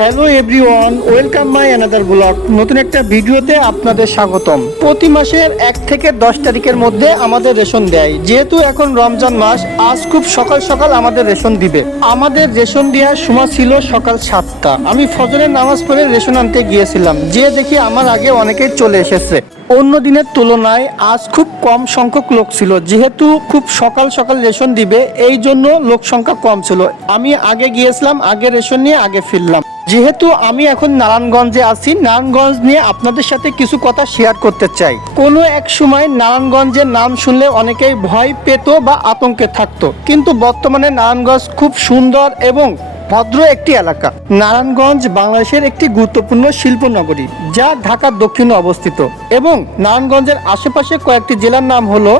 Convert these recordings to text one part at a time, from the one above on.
Hello everyone, welcome my another blog. নতুন একটা ভিডিওতে আপনাদের স্বাগতম। প্রতি মাসের 1 থেকে 10 তারিখের মধ্যে আমাদের রেশন দেয়। যেহেতু এখন রমজান মাস, আজ খুব সকাল সকাল আমাদের রেশন দিবে। আমাদের রেশন দেওয়ার সময় ছিল সকাল 7টা। আমি ফজরের নামাজ পড়ে রেশন আনতে গিয়েছিলাম, যে দেখি আমার আগে অনেকেই চলে এসেছে। অন্য দিনের তুলনায় আজ খুব কম সংখ্যক লোক ছিল। যেহেতু খুব সকাল সকাল রেশন দিবে, এই জন্য লোক সংখ্যা কম ছিল। আমি আগে গিয়েছিলাম, আগে রেশন নিয়ে আগে ফিরলাম। যেহেতু আমি এখন নারায়ণগঞ্জে আছি, নারায়ণগঞ্জ নিয়ে আপনাদের সাথে কিছু কথা শেয়ার করতে চাই। কোনো এক সময় নারায়ণগঞ্জের নাম শুনলে অনেকেই ভয় পেত বা আতঙ্কে থাকতো, কিন্তু বর্তমানে নারায়ণগঞ্জ খুব সুন্দর এবং ভদ্র একটি এলাকা। নারায়ণগঞ্জ বাংলাদেশের একটি গুরুত্বপূর্ণ শিল্প নগরী, যা ঢাকার দক্ষিণে অবস্থিত। এবং নারায়ণগঞ্জের আশেপাশে কয়েকটি জেলার নাম হলো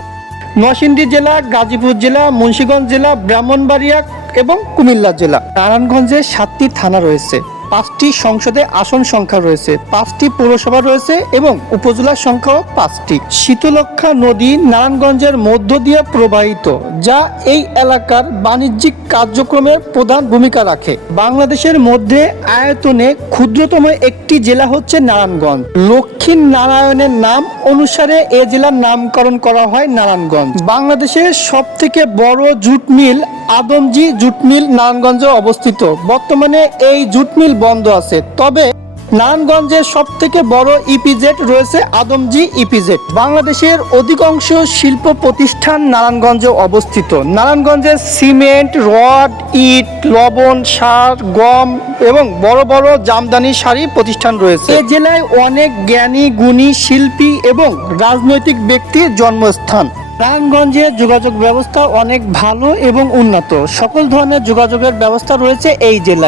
নরসিংদী জেলা, গাজীপুর জেলা, মুন্সিগঞ্জ জেলা, ব্রাহ্মণবাড়িয়া এবং কুমিল্লা জেলা। নারায়ণগঞ্জে 7টি থানা রয়েছে, 5টি সংসদে আসন সংখ্যা রয়েছে, 5টি পৌরসভা রয়েছে এবং উপজেলার সংখ্যাও 5টি। শীতলক্ষ্যা নদী নারায়ণগঞ্জের মধ্য দিয়ে প্রবাহিত, যা এই এলাকার বাণিজ্যিক কার্যক্রমের প্রধান ভূমিকা রাখে। বাংলাদেশের মধ্যে আয়তনে ক্ষুদ্রতম একটি জেলা হচ্ছে নারায়ণগঞ্জ। লক্ষ্মী নারায়ণের নাম অনুসারে এ জেলার নামকরণ করা হয় নারায়ণগঞ্জ। বাংলাদেশের সব থেকে বড় jute mill Adamjee jute mill নারায়ণগঞ্জে অবস্থিত। বর্তমানে এই জুট মিল বন্ধ আছে, তবে নারায়ণগঞ্জের সব থেকে বড় ইপিজেড রয়েছে আদমজি ইপিজেড। বাংলাদেশের অধিকাংশ শিল্প প্রতিষ্ঠান নারায়ণগঞ্জে অবস্থিত। নারায়ণগঞ্জে সিমেন্ট, রড, ইট, লবণ, সার, গম এবং বড় বড় জামদানি শাড়ি প্রতিষ্ঠান রয়েছে। এই জেলায় অনেক জ্ঞানী গুণী শিল্পী এবং রাজনৈতিক ব্যক্তির জন্মস্থান। নারায়ণগঞ্জে যোগাযোগ ব্যবস্থা অনেক ভালো এবং উন্নত। সকল ধরনের যোগাযোগের ব্যবস্থা রয়েছে এই জেলায়।